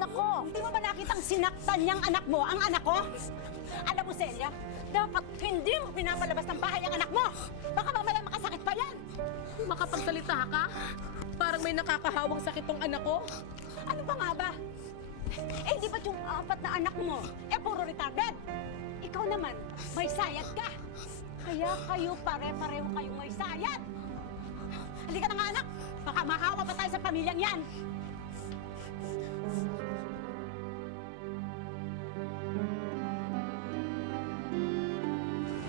anak ko. Hindi mo ba nakitang sinaktan niyang anak mo, ang anak ko? Alam mo, Celia, dapat hindi mo pinapalabas ng bahay ang anak mo. Baka mamaya makasakit pa yan. Makapagsalita ka? Parang may nakakahawang sakit tong anak ko. Ano ba nga ba? Eh, di ba't yung 4 na anak mo, puro retarded? Ikaw naman, may sayad ka. Kaya kayo pare-pareho kayong may sayad. Halika na nga, anak. Baka mahawa pa tayo sa pamilyang yan.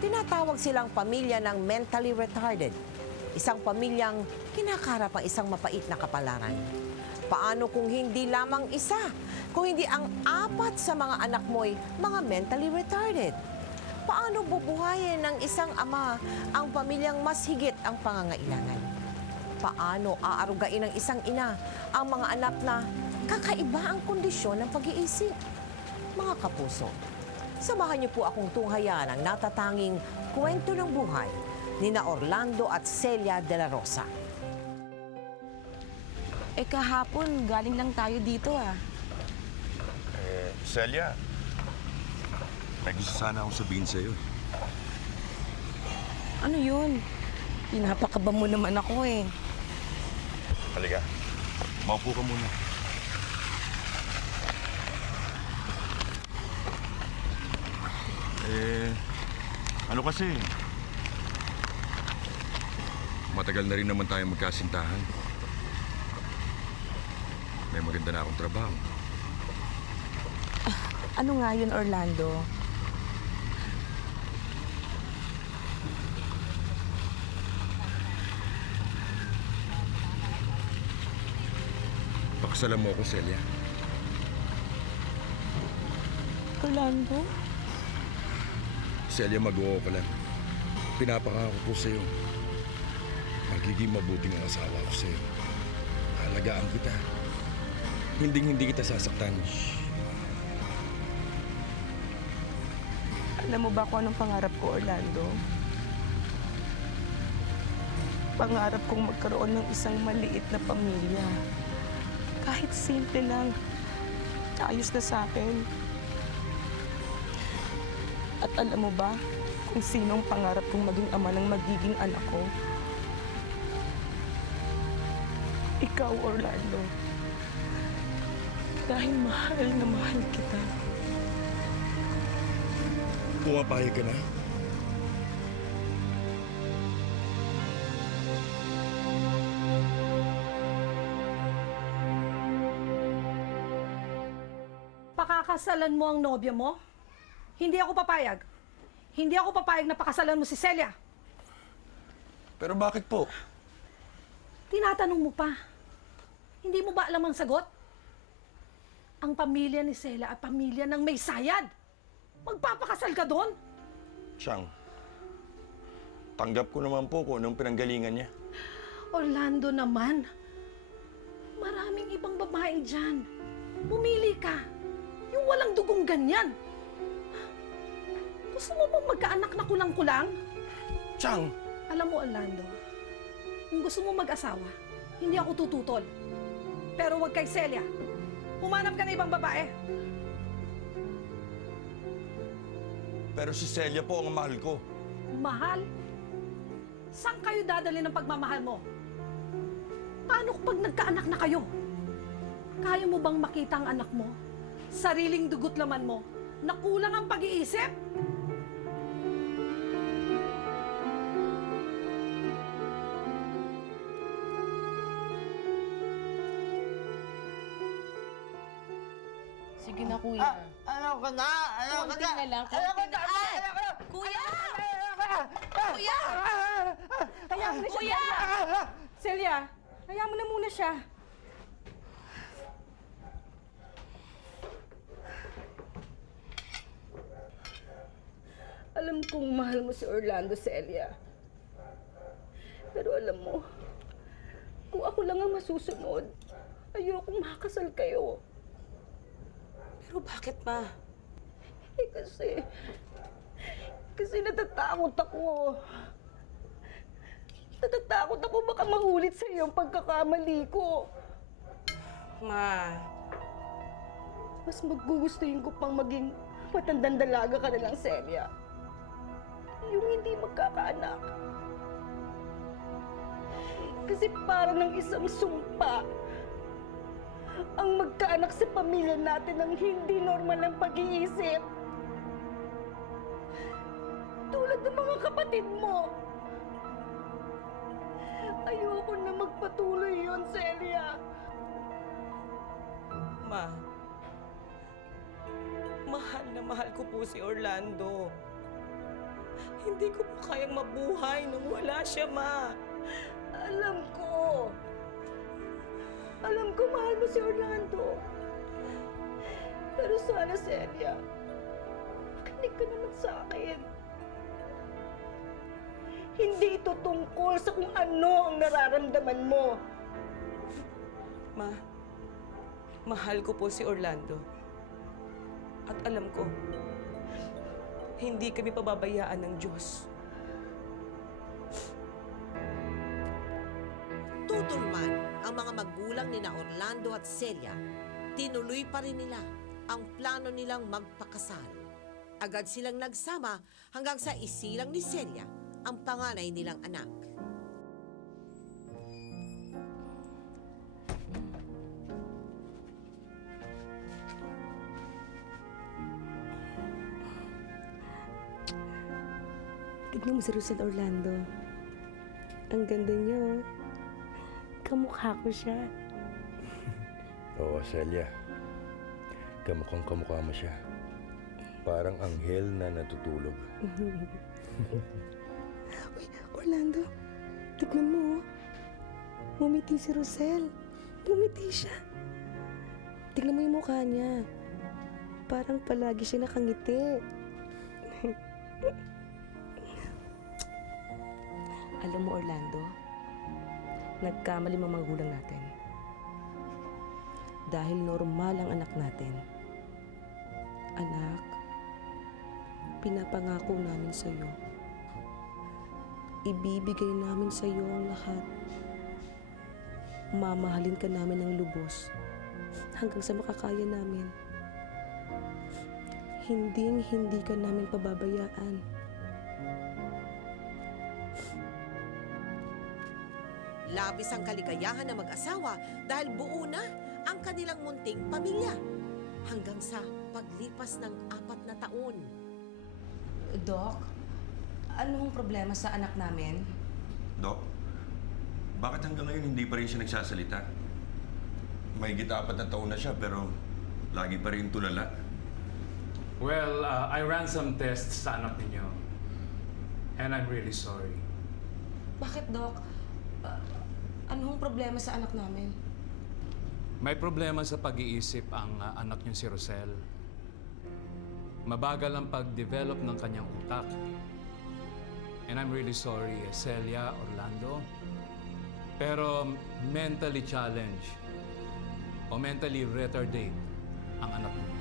Tinatawag silang pamilya ng mentally retarded. Isang pamilyang kinakarap ang isang mapait na kapalaran. Paano kung hindi lamang isa? Kung hindi ang 4 sa mga anak mo'y mga mentally retarded? Paano bubuhayin ng isang ama ang pamilyang mas higit ang pangangailangan? Paano aarugain ng isang ina ang mga anak na kakaiba ang kondisyon ng pag-iisip? Mga kapuso, samahan niyo po akong tunghayan ang natatanging kwento ng buhay ni na Orlando at Celia de la Rosa. Kahapon, galing lang tayo dito Celia, may gusto sana akong sabihin sa'yo. Ano yun? Pinapakaba mo naman ako Halika, maupo ka muna. Ano kasi? Matagal na rin naman tayo magkasintahan. May maganda na akong trabaho. Ano nga yun, Orlando? Pakasalan mo ako, Celia. Orlando? Celia, mag-oo ka lang. Pinapangako ko sa'yo. Magiging mabuting ang asawa ko sa'yo. Halagaan kita. Hindi kita sasaktan. Alam mo ba kung anong pangarap ko, Orlando? Pangarap kong magkaroon ng isang maliit na pamilya. Kahit simple lang, ayos na sa akin. At alam mo ba kung sinong pangarap kong maging ama ng magiging anak ko? Ikaw, Orlando. Dahil mahal na mahal kita. Pumapayag ka na? Pakakasalan mo ang nobya mo? Hindi ako papayag. Hindi ako papayag na pakasalan mo si Celia. Pero bakit po? Tinatanong mo pa. Hindi mo ba alam ang sagot? Ang pamilya ni Celia ay pamilya ng may sayad. Magpapakasal ka doon? Siyang, tanggap ko naman po kung anong pinanggalingan niya. Orlando naman. Maraming ibang babae dyan. Pumili ka. Yung walang dugong ganyan. Gusto mo bang magkaanak na kulang-kulang? Siyang! Alam mo, Orlando, kung gusto mo mag-asawa, hindi ako tututol. Pero wag kay Celia. Humanap ka na ibang babae. Pero si Celia po ang mahal ko. Mahal? Saan kayo dadali ng pagmamahal mo? Paano kung pag nagkaanak na kayo? Kaya mo bang makita ang anak mo? Sariling dugot laman mo na kulang ang pag-iisip? Sige na, kuya. Ayaw ko na! Ayaw ko na! Konti na lang, Ayaw ko konti na! na. Ayaw ko na! Kuya! Ayaw ko na! Kuya! Hayaan mo na siya. Kuya! Celia, hayaan mo na muna siya. Alam kong mahal mo si Orlando, Celia. Pero alam mo, kung ako lang ang masusunod, ayokong makasal kayo. Pero bakit, ma? Kasi natatakot ako. Natatakot ako baka mahulit sa iyo ang pagkakamali ko. Ma, mas magugustuhin ko pang maging matandang dalaga ka na lang, Celia. Yung hindi magkakaanak. Kasi para ng isang sumpa, ang magkaanak sa pamilya natin ng hindi normal ang pag-iisip. Tulad ng mga kapatid mo. Ayoko na magpatuloy yun, Celia. Ma, mahal na mahal ko po si Orlando. Hindi ko po kayang mabuhay nung wala siya, Ma. Alam ko. Alam ko mahal mo si Orlando. Pero sana, Celia, makinig ka naman sa akin. Hindi ito tungkol sa kung ano ang nararamdaman mo. Ma, mahal ko po si Orlando. At alam ko, hindi kami pababayaan ng Diyos. Tutulman ang mga magulang ni na Orlando at Celia. Tinuloy pa rin nila ang plano nilang magpakasal. Agad silang nagsama hanggang sa isilang ni Celia ang panganay nilang anak. Tignan mo si Rosel Orlando. Ang ganda niya, oh. Kamukha ko siya. Oo, Celia. Kamukhang kamukha mo siya. Parang anghel na natutulog. Uy, Orlando, tignan mo, oh. Ngumiti si Rosel. Ngumiti siya. Tignan mo yung mukha niya. Parang palagi siya nakangiti. Alam mo, Orlando, nagkamali mga magulang natin. Dahil normal ang anak natin. Anak, pinapangako namin sa iyo. Ibibigay namin sa iyo ang lahat. Mamahalin ka namin ng lubos hanggang sa makakaya namin. Hindi ka namin pababayaan. Labis ang kaligayahan ng mag-asawa dahil buo na ang kanilang munting pamilya. Hanggang sa paglipas ng 4 na taon. Doc, anong problema sa anak namin? Dok, bakit hanggang ngayon hindi pa rin siya nagsasalita? Mahigit 4 na taon na siya pero lagi pa rin tulala. Well, I ran some tests sa anak ninyo. And I'm really sorry. Bakit, Doc? Anong problema sa anak namin? May problema sa pag-iisip ang anak niyo si Rosel. Mabagal ang pag-develop ng kanyang utak. And I'm really sorry, Celia, Orlando. Pero mentally challenged o mentally retarded ang anak niyo.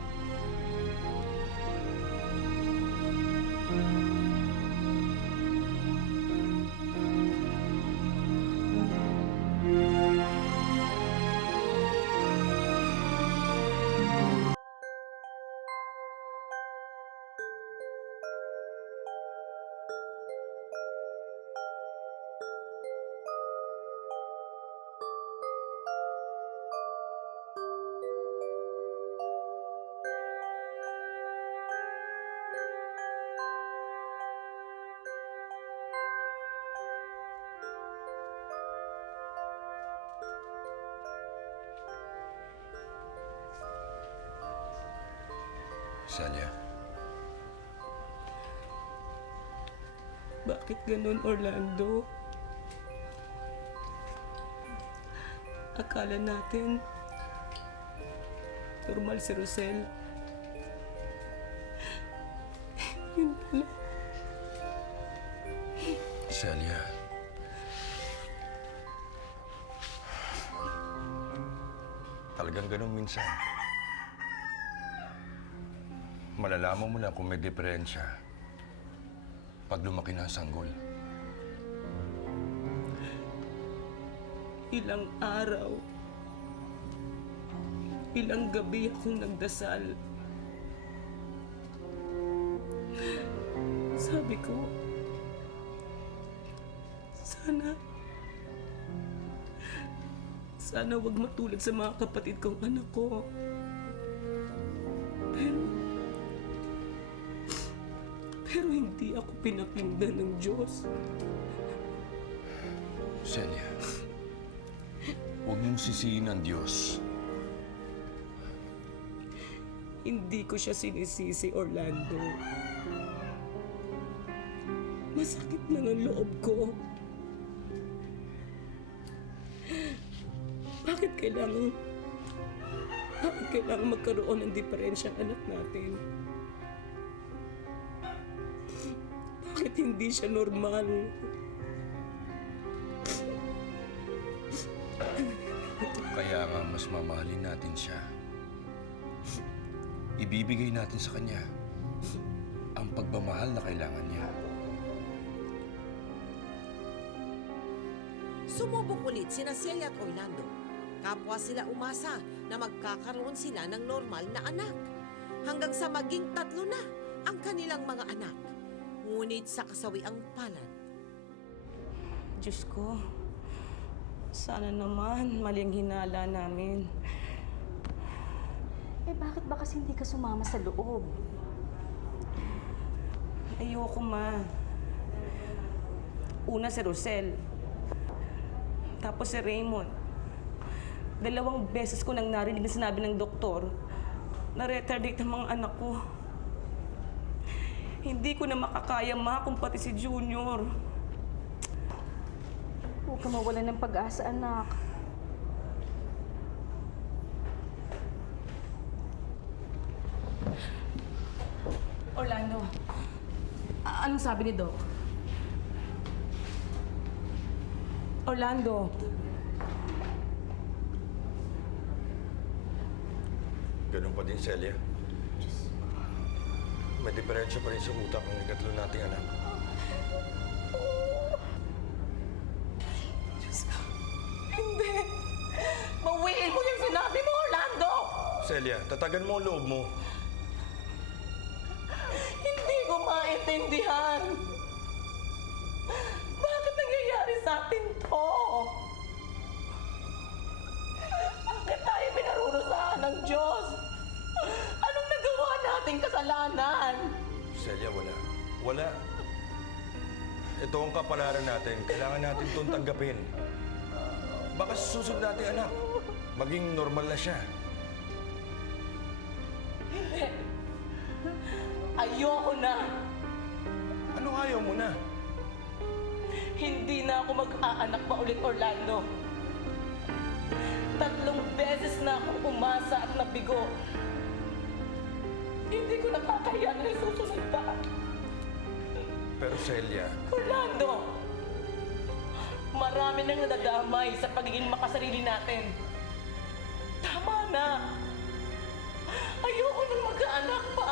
Celia, Bakit ganun, Orlando? Akala natin normal si Rosel. Yun pala. Celia. Talagang ganun minsan. Malalaman mo lang kung may diferensya pag lumaki na ang sanggol. Ilang araw, Ilang gabi akong nagdasal. Sabi ko, sana wag matulad sa mga kapatid kong anak ko. Pero hindi ako pinakinggan ng Diyos. Celia, huwag mong sisihin ang Diyos. Hindi ko siya sinisisi, Orlando. Masakit lang ang loob ko. Bakit kailangan magkaroon ng diferensya ang anak natin? Bakit hindi siya normal? Kaya nga mas mamahalin natin siya. Ibibigay natin sa kanya ang pagmamahal na kailangan niya. Sumubok ulit sina Celia at Orlando. Kapwa sila umasa na magkakaroon sila ng normal na anak. Hanggang sa maging 3 na ang kanilang mga anak. Ngunit sa kasawiang palad. Diyos ko, sana naman mali ang hinala namin. Eh bakit ba kasi hindi ka sumama sa loob? Ayoko, Ma. Una si Rosel. Tapos si Raymond. 2 beses ko nang narinig na sinabi ng doktor na retardate ang mga anak ko. Hindi ko na makakaya, Ma, kung pati si Junior. Huwag ka mawalan ng pag-asa, anak. Orlando, anong sabi ni Doc? Orlando. Ganun pa din, Celia. May diferensya pa rin sa utak ng 3 nating anak. Hindi! Bawiin mo yung sinabi mo, Orlando! Celia, tatagan mo ang loob mo. Hindi ko maintindihan. Bakit nangyayari sa atin to? Bakit tayo pinarurusahan ng Diyos? Anong nagawa nating kasalanan? Celia, wala. Wala. Ito ang kapalaran natin. Kailangan natin itong tanggapin. Baka sa susunod nating anak, maging normal na siya. Hindi. Ayoko na. Anong ayaw mo na? Hindi na ako mag-aanak pa ulit, Orlando. 3 beses na akong umasa at nabigo. Hindi ko nakakahiya na susunod pa. Pero Celia, Orlando, marami nang nadadamay sa pagiging makasarili natin. Tama na. Ayoko nang mag-aanak pa.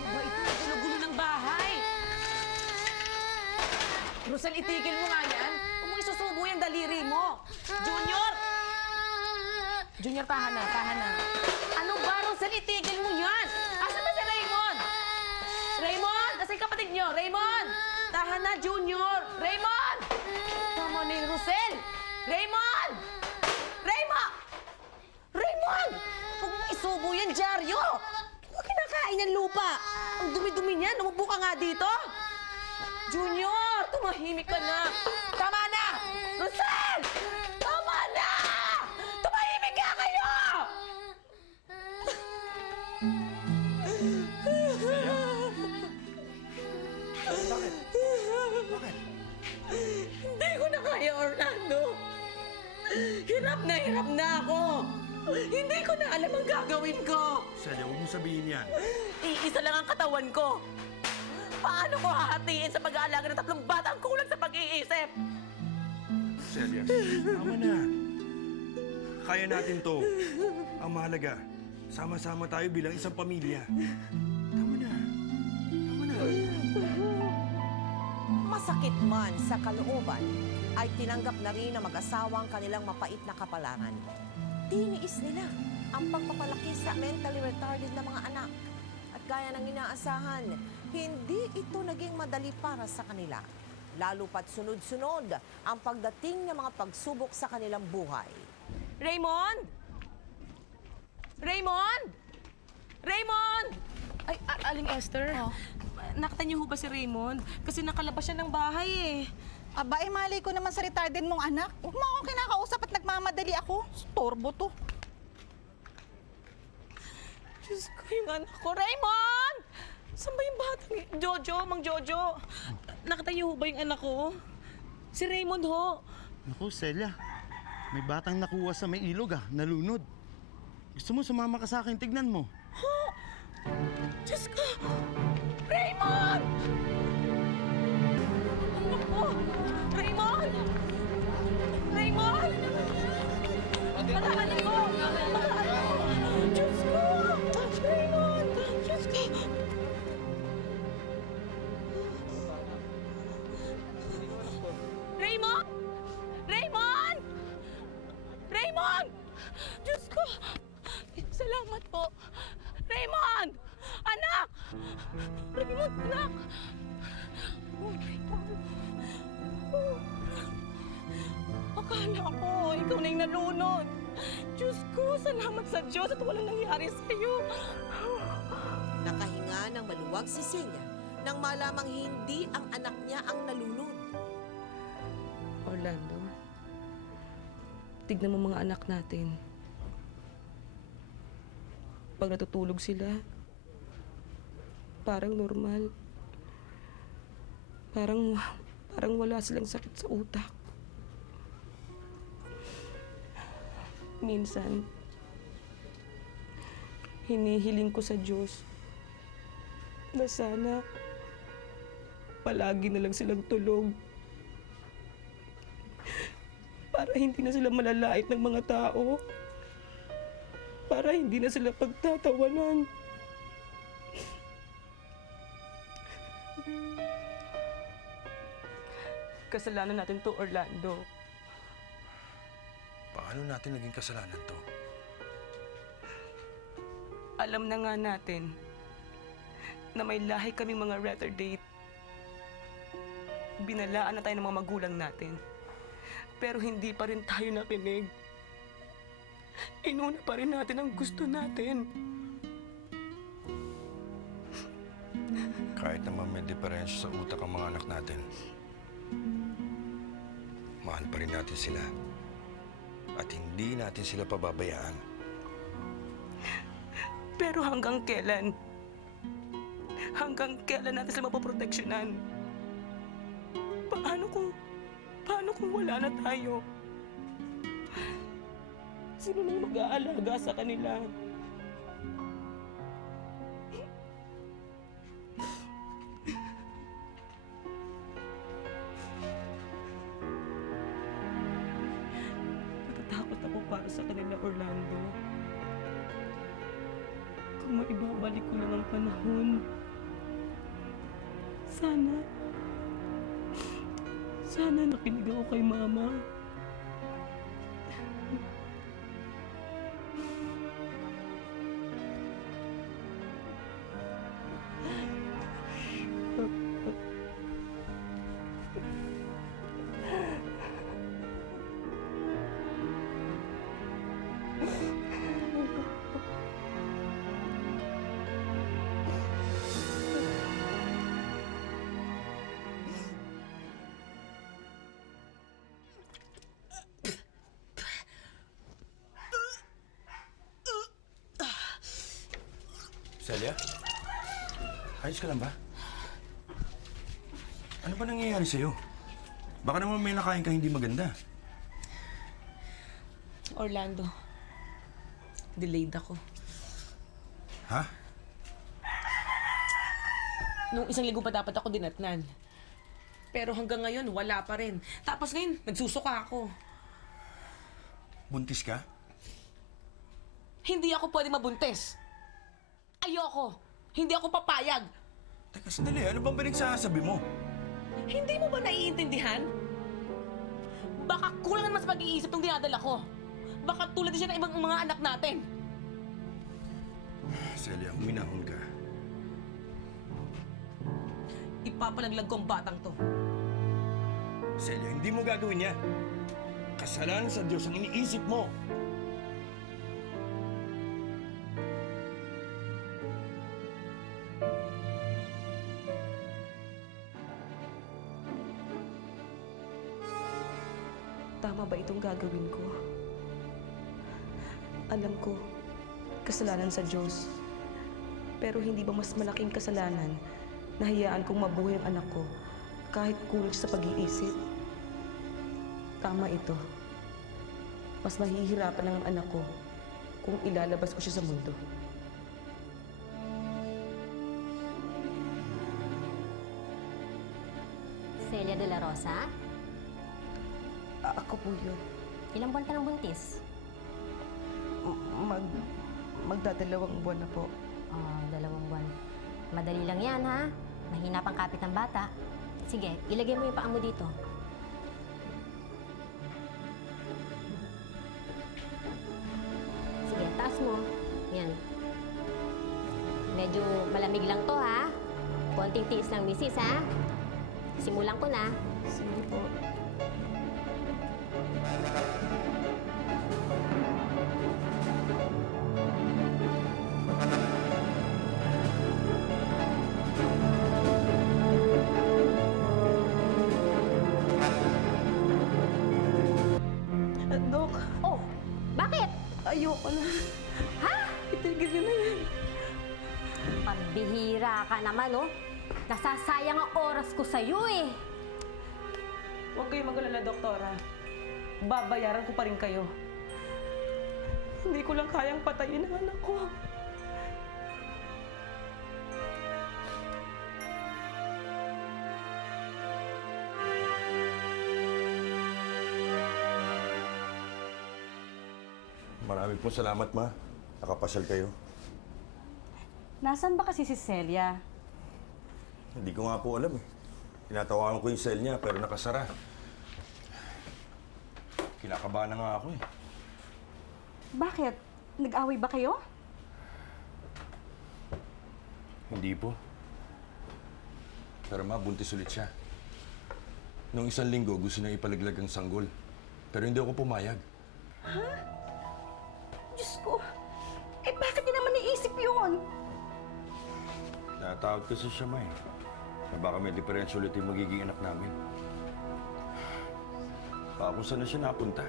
Ano ba ito? Gulo-gulo ng bahay. Rosel, itigil mo nga yan. Huwag mong isusubo yung daliri mo. Junior! Junior, tahan na, tahan na. Ano ba, Rosel? Itigil mo yan! Asan ba si Raymond? Raymond! Asan yung kapatid niyo? Raymond! Tahan na, Junior! Raymond! Tama na yung Rosel! Raymond! Raymond! Raymond! Huwag mong isubo yan, dyaryo! Huwag kinakain ng lupa! Ang dumi-dumi niyan! Umupo ka nga dito! Junior! Tumahimik ka na! Tama na! Rosel! Tama na! Tumahimik ka kayo! bakit? Bakit? Hindi ko na kaya, Orlando. Hirap na ako. Hindi ko na alam ang gagawin ko. Celia, huwag mong sabihin yan. Iisa lang ang katawan ko. Paano ko hahatiin sa pag-aalaga ng 3 batang kulang sa pag-iisip? Celia, tama na. Kaya natin to. Ang mahalaga, Sama-sama tayo bilang isang pamilya. Tama na. Tama na. Masakit man sa kalooban, ay tinanggap na rin ng mag-asawa ang kanilang mapait na kapalaran. Tiniis nila ang pagpapalaki sa mentally retarded na mga anak. At gaya ng inaasahan, hindi ito naging madali para sa kanila. Lalo pat sunod-sunod ang pagdating ng mga pagsubok sa kanilang buhay. Raymond! Raymond! Raymond! Ay, Aling Esther. Nakita niyo ho ba si Raymond? Kasi nakalabas siya ng bahay eh. Aba, mali ko naman sa retarded mong anak. Huwag mo akong kinakausap at nagmamadali ako. Storbo to. Diyos ko, yung anak ko. Raymond! Saan ba yung batang Jojo, Mang Jojo? Nakita niyo ho ba yung anak ko? Si Raymond ho. Naku, Celia. May batang nakuha sa may ilog nalunod. Gusto mo sumama ka sa akin, tignan mo. Diyos ko! Raymond! Anak ko! Raymond! Raymond! Patahanin ko! Patahanin ko! Diyos ko! Raymond! Diyos ko! Raymond! Raymond! Raymond! Diyos ko! Salamat po! Raymond! Anak! Raymond, anak! Oh, Raymond. Oh. Akala ko, ikaw na yung nalunod. Diyos ko, salamat sa Diyos at walang nangyari sa'yo. Nakahinga ng maluwag si Celia nang malamang hindi ang anak niya ang nalunod. Orlando, tignan mo mga anak natin. Pag natutulog sila, parang normal. Parang wala silang sakit sa utak. Minsan, hinihiling ko sa Diyos na sana palagi na lang silang tulog para hindi na sila malalait ng mga tao. Para hindi na sila pagtatawanan. Kasalanan natin to, Orlando. Paano natin naging kasalanan to? Alam na nga natin na may lahi kaming mga retardate. Binalaan na tayo ng mga magulang natin. Pero hindi pa rin tayo nakinig. Inuna pa rin natin ang gusto natin. Kahit naman may diferensya sa utak ang mga anak natin, mahal pa rin natin sila. At hindi natin sila pababayaan. Pero hanggang kailan? Hanggang kailan natin sila mapoproteksyonan? Paano kung wala na tayo? Sino nang mag-aalaga sa kanila? Natatakot ako para sa kanila, Orlando. Kung maibabalik ko lang ang panahon, sana nakinig ako kay Mama. Celia? Ayos ka lang ba? Ano ba nangyayari sa'yo? Baka naman may nakain ka hindi maganda. Orlando, delayed ako. Ha? Nung isang linggo pa dapat ako dinatnan. Pero hanggang ngayon, wala pa rin. Tapos ngayon, nagsusuka ako. Buntis ka? Hindi ako pwede mabuntis. Ayoko. Hindi ako papayag. Teka, sandali. Ano bang pinagsasabi mo? Hindi mo ba naiintindihan? Baka kulang naman sa pag-iisip ng dinadala ko. Baka tulad din siya ng ibang mga anak natin. Celia, huminahon ka. Ipapalaglag ko ang batang to. Celia, hindi mo gagawin yan. Kasalanan sa Diyos ang iniisip mo. Tama ba itong gagawin ko? Alam ko, kasalanan sa Diyos. Pero hindi ba mas malaking kasalanan na hayaan kong mabuhay ang anak ko kahit kulang siya sa pag-iisip? Tama ito. Mas mahihirapan lang ang anak ko kung ilalabas ko siya sa mundo. Celia de la Rosa, Ako po yun. ilang buwan ka ng buntis? Magdadalawang buwan na po. Oh, 2 buwan. Madali lang yan, ha? Mahina pang kapit ng bata. Sige, ilagay mo yung paa mo dito. Sige, taas mo. Yan. Medyo malamig lang to, ha? Konting tiis lang, misis, ha? Simulan ko na. Sige po. Dok, Oh, bakit? ayoko na. Ha? Itigil niyo na yan. Pambihira ka naman, oh. Nasasayang ang oras ko sa'yo, eh. Huwag kayong mag-alala, doktora. Babayaran ko pa rin kayo. Hindi ko lang kayang patayin ang anak ko. Maraming po salamat, Ma. Nakapasal kayo. Nasaan ba kasi si Celia? Hindi ko nga po alam eh. Tinatawagan ko yung cell niya pero nakasara. Kinakabahan na nga ako eh. Bakit? Nag-away ba kayo? Hindi po. Pero Ma, buntis ulit siya. Nung 1 linggo, gusto niya ipalaglag ang sanggol. Pero hindi ako pumayag. Diyos ko! Eh, bakit di naman naisip yun? Natawag kasi siya, Ma eh. Na baka may diferensya ulit yung magiging anak namin. Baka kung saan na siya napunta.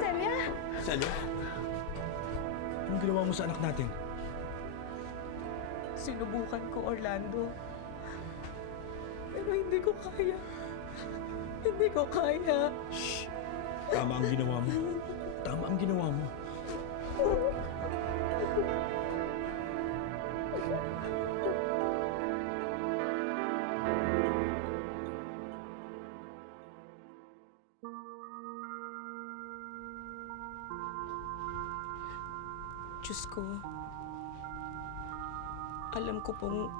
Celia? Celia? Anong ginawa mo sa anak natin? Sinubukan ko, Orlando. Pero hindi ko kaya. Hindi ko kaya. Shh! Tama ang ginawa mo. Tama ang ginawa mo. Diyos ko, alam ko pong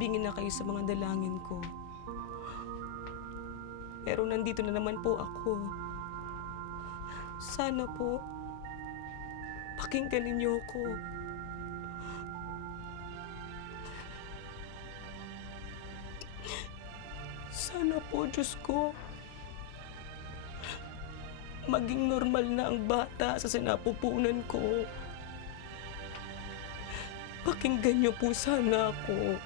bingin na kayo sa mga dalangin ko. Pero nandito na naman po ako. Sana po, pakinggan ninyo ako. Sana po, Diyos ko, maging normal na ang bata sa sinapupunan ko. Pakinggan niyo po sana ako.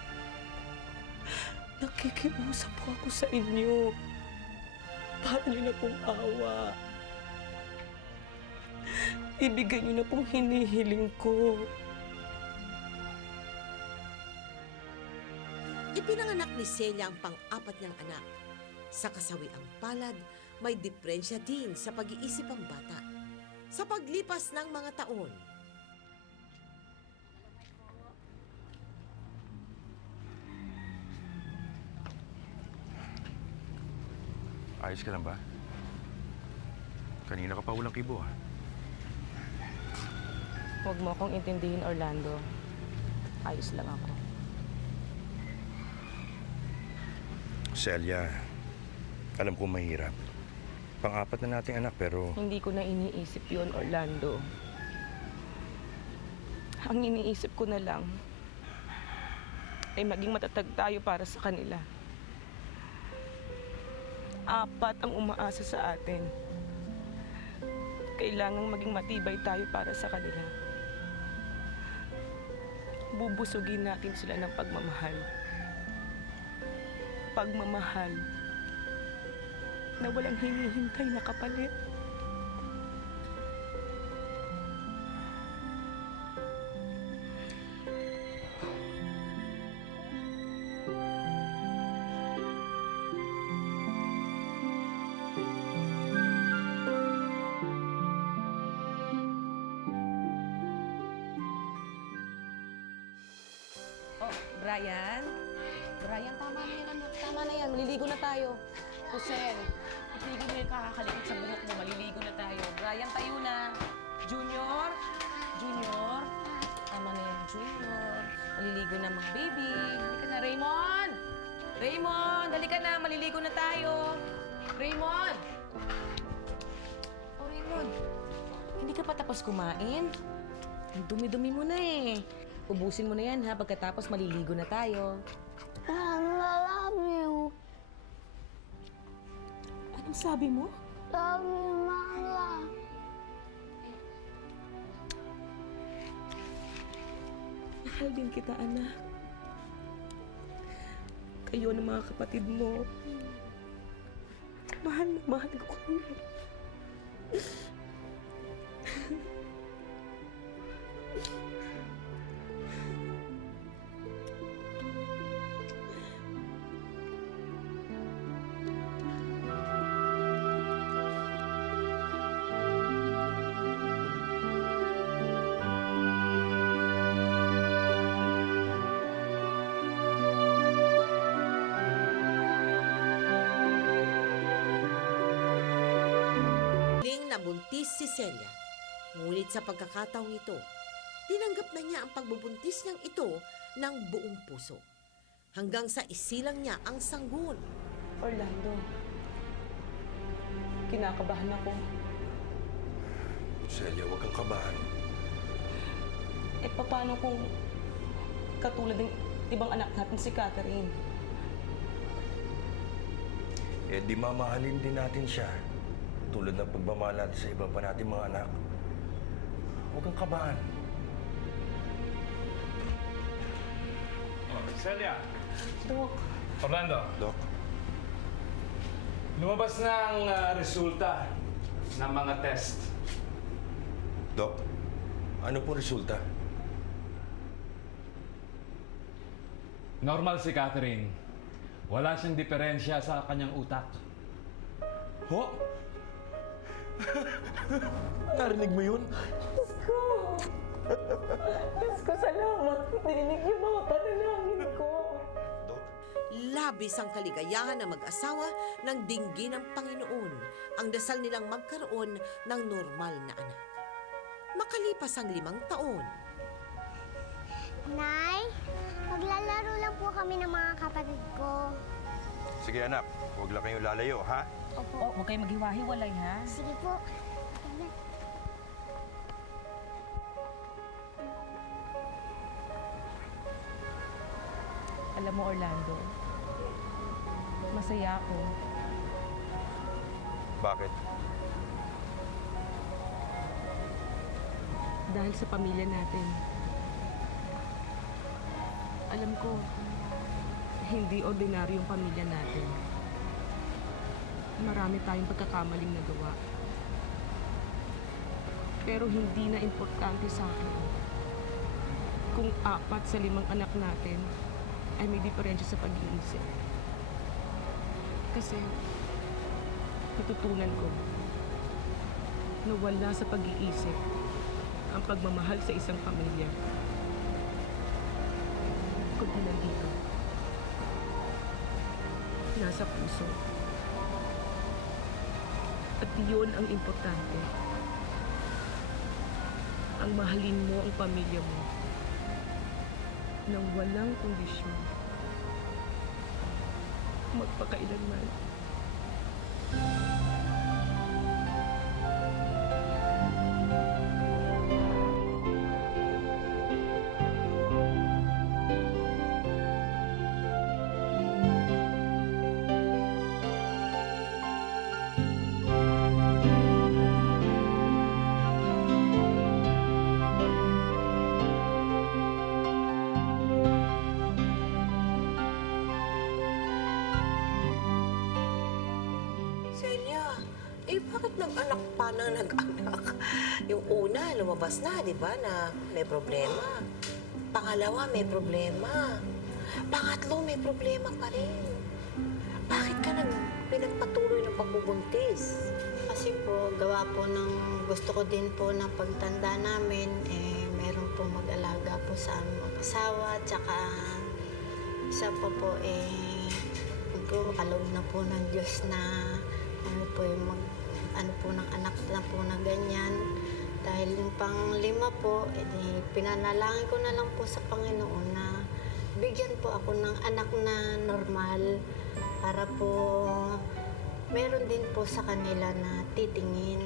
Nakikiusap po ako sa inyo. Para niyo na pong awa. Ibigay niyo na pong hinihiling ko. Ipinanganak ni Celia ang pang-4 niyang anak. Sa kasawiang palad, may diferensya din sa pag-iisip ang bata. Sa paglipas ng mga taon, Ayos ka lang ba? Kanina ka pa walang kibo, ha? Huwag mo akong intindihin, Orlando. Ayos lang ako. Celia, alam ko mahirap. Pang-apat na nating anak pero Hindi ko na iniisip yun, Orlando. Ang iniisip ko na lang ay maging matatag tayo para sa kanila. 4 ang umaasa sa atin. Kailangang maging matibay tayo para sa kanila. Bubusugin natin sila ng pagmamahal. Pagmamahal na walang hinihintay na kapalit. Oh, Brian? Brian, tama na yan, anak. Tama na yan. Maliligo na tayo. Kusel, itigil mo yung kakakalikot sa buhok mo. Maliligo na tayo. Brian, tayo na. Junior? Junior? Tama na yan, Junior. Maliligo na, mga baby. Halika na, Raymond! Raymond, halika na. Maliligo na tayo. Raymond! Oh, Raymond. Hindi ka pa tapos kumain? Ang dumi-dumi mo na eh. Ubusin mo na yan ha, pagkatapos maliligo na tayo. Love you. Anong sabi mo? Love you, Mama. Mahal din kita, anak. Kayo ng mga kapatid mo. Mahal na mahal ko kayo. Muling nabuntis si Celia. Ngunit sa pagkakataong ito, tinanggap na niya ang pagbubuntis niyang ito ng buong puso. Hanggang sa isilang niya ang sanggol. Orlando, kinakabahan ako. Celia, huwag kang kabahan. Eh, paano kung katulad ng ibang anak natin si Catherine? Eh, di mamahalin din natin siya. Tulad ng pagmamahal natin sa iba pa nating mga anak. Huwag kang kabahan. Oh, Celia! Dok, Orlando, Dok, lumabas na ang resulta ng mga test. Dok, ano po resulta? Normal si Catherine. Wala siyang diferensya sa kanyang utak. Ho? Narinig mo yun? Diyos ko, salamat. Dininig yung mga panalangin ko. Dok, Labis ang kaligayahan ng mag-asawa ng dinggin ng Panginoon ang dasal nilang magkaroon ng normal na anak. Makalipas ang 5 taon, Nay, maglalaro lang po kami ng mga kapatid ko. sige anak, huwag lang kayong lalayo, ha? Oh, huwag kayo maghiwa-hiwalay, ha? Sige po. Alam mo, Orlando, masaya ako. Bakit? Dahil sa pamilya natin. Alam ko, hindi ordinaryong pamilya natin. Marami tayong pagkakamaling nagawa. Pero hindi na importante sa akin kung 4 sa 5 anak natin ay may diferensya sa pag-iisip. Kasi natutunan ko na wala sa pag-iisip ang pagmamahal sa isang pamilya. Kundi nandito. Nasa puso. At yun ang importante. hayaang mahalin mo ang pamilya mo nang walang kondisyon. Magpakailanman. Celia, bakit nag-anak pa na nag-anak? Yung una, lumabas na, di ba, na may problema. Pangalawa, may problema. Pangatlo, may problema pa rin. Bakit ka pinagpatuloy ng pagbubuntis? Kasi po, gawa po ng gusto ko din po ng pagtanda namin, meron po mag-alaga po sa aming mag-asawa, tsaka isa pa po, allowed na po ng Diyos na ano po yung ng anak na po na ganyan. Dahil yung pang-5 po, pinanalangin ko na lang po sa Panginoon na bigyan po ako ng anak na normal para po meron din po sa kanila na titingin.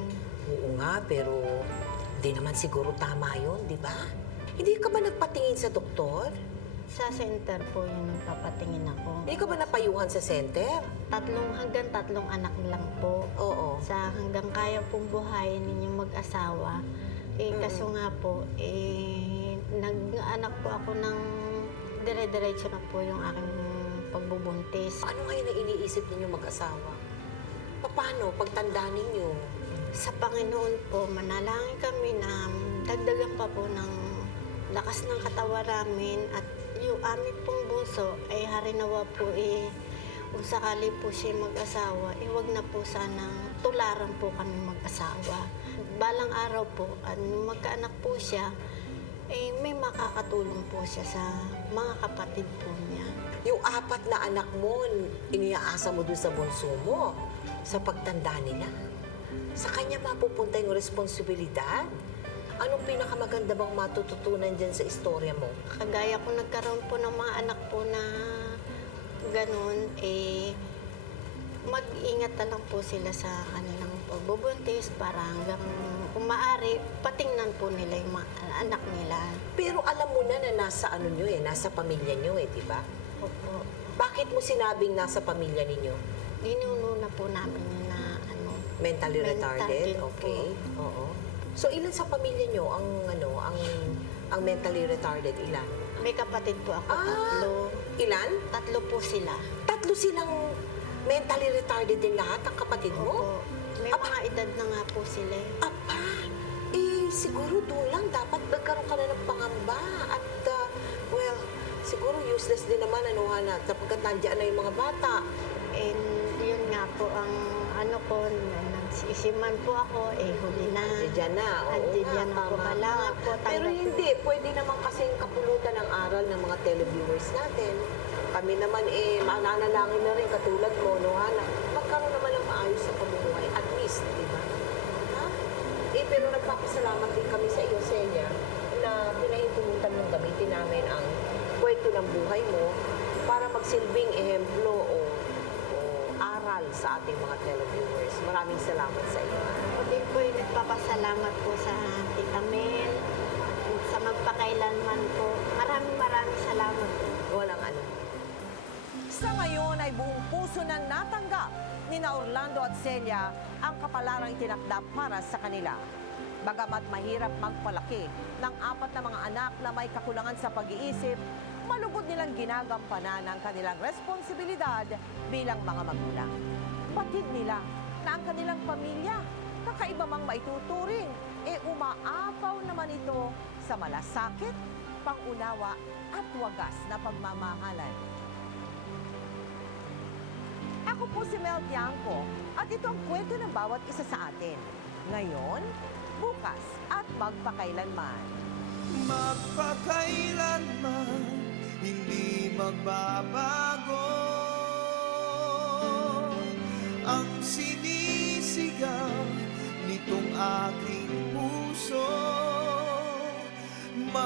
Oo nga, pero di naman siguro tama yun, di ba? Hindi ka ba nagpatingin sa doktor? Sa center po yung papatingin ako. Hindi ka ba napayuhan sa center? Hanggang 3 anak lang po. Oo. Sa hanggang kaya pong buhayin ninyong mag-asawa. Kaso nga po, nag-anak po ako ng dire-diretso na po yung aking pagbubuntis. Ano ngayon ang iniisip ninyo mag-asawa? Paano pagtanda ninyo? Sa Panginoon po, manalangin kami na dagdagan pa po ng lakas ng katawan namin at yung aming pong bunso ay harinawa po kung sakali po siya mag-asawa, wag na po sanang tularan po kami mag-asawa. Balang araw po, at magkaanak po siya, may makakatulong po siya sa mga kapatid po niya. Yung 4 na anak mo, iniaasa mo dun sa bunso mo, sa pagtanda nila. Sa kanya mapupunta yung responsibilidad. Anong pinakamaganda bang matututunan dyan sa istorya mo? Kagaya ko nagkaroon po ng mga anak po na ganun, mag-ingat na lang po sila sa kanilang pagbubuntis para hanggang kung maaari, patingnan po nila yung mga anak nila. Pero alam mo na nasa nyo nasa pamilya nyo di ba? Opo. Bakit mo sinabing nasa pamilya ninyo? Dinuno na po namin yun na Mentally retarded? po. Okay. Oo. So ilan sa pamilya nyo ang mentally retarded? Ilan? May kapatid po ako, 3. Ilan? 3 po sila. 3 silang mentally retarded din lahat, ang kapatid mo? Opo. May mga edad na nga po sila. Apa, siguro doon lang dapat nagkaroon ka na ng pangamba at siguro useless din naman Hana, sapagkat nandiyan na yung mga bata. And yun nga po ang nagsisiman po ako, huli na. Diyan na, oo Diyan na po, kailangan po. Pero hindi, pwede naman kasing kapulutan ng aral ng mga televiewers natin. Kami naman mananalangin na rin katulad mo, Hana. Magkaroon naman ng maayos sa pamumuhay, at least, di ba? Ha? Pero nagpapasalamat din kami sa iyo, Celia, na pinahintulutan mong gamitin namin ang kwento ng buhay mo para magsilbing ehemplo o aral sa ating mga televiewers. Maraming salamat sa iyo. Ako din po nagpapasalamat po sa Tita Mel, sa magpakailanman po. Maraming salamat po. Walang ano. Sa ngayon ay buong puso nang natanggap ni Orlando at Celia ang kapalarang itinakda para sa kanila. Bagamat mahirap magpalaki ng 4 na mga anak na may kakulangan sa pag-iisip, malugod nilang ginagampanan ang kanilang responsibilidad bilang mga magulang. Batid nila na ang kanilang pamilya, kakaiba mang maituturing, umaapaw naman ito sa malasakit, pangunawa at wagas na pagmamahalan. Ako po si Mel Tiangco at ito ang kwento ng bawat isa sa atin. Ngayon, bukas at magpakailanman. Magpakailanman, hindi magbabago ang sinisigaw nitong aking puso.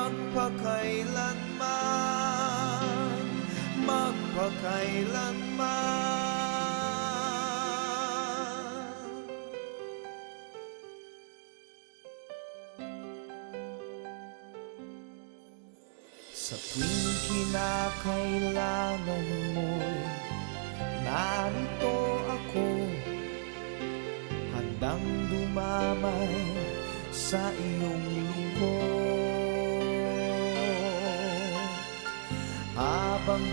magpakailanman, magpakailanman. Sa tuwing kinakailangan mo'y narito ako, handang dumamay sa iyong lingkod. Habang